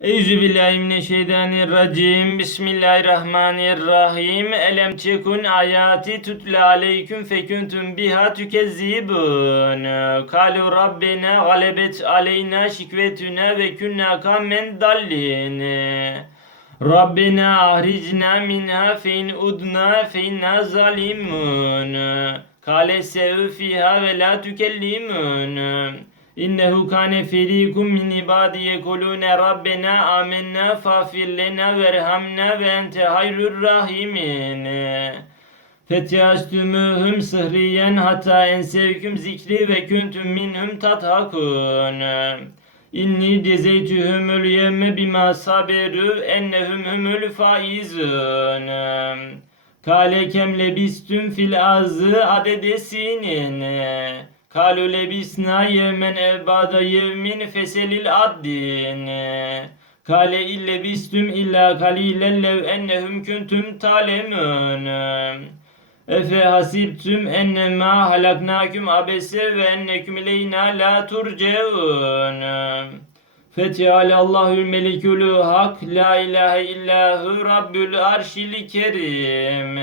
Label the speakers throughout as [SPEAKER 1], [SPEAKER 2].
[SPEAKER 1] Euzubillahimineşşeytanirracim. Bismillahirrahmanirrahim. Elem çekun ayati tutla aleyküm fekuntum biha tükezzibun. Kalu Rabbena galebet aleyna şikvetuna ve kunna kamen dallin. Rabbena ahricna minha fein udna feinna zalimun. Kale sev fiha ve la tükellimun. İnnehu kâne ferîkum min ibâdi yekulûne Rabbena amennâ fâfir lenâ verhamnâ ve ente hayrur rahimin. Fetiyastümühüm sıhriyen hatta ensevküm zikri ve küntüm minhum tathakun. İnni cezeytühümül yevme bima saberu ennehum humul faizun. Kale kem lebistüm fil azı adedesinin. Kalu lebisna yevmen evbada yevmin feselil addin. Kale ille bistüm illa kalilen lev ennehum kuntum talemun. Efe hasibtüm ennemâ halaknâküm abese ve enneküm ileyna la turceun. Fetihale Allahül melikülü hak la ilahe illahu rabbül arşil kerim.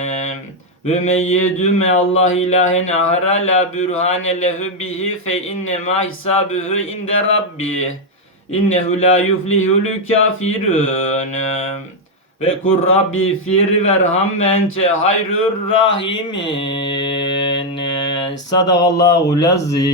[SPEAKER 1] Ve men yedü me Allah ilahen ahara la bürhane lehu bihi fe innema hisabuhu inde rabbi. İnnehu la yuflihul kafirun. Ve kur rabbi fir verham ve hayrur rahimin. Sadakallahu lazim.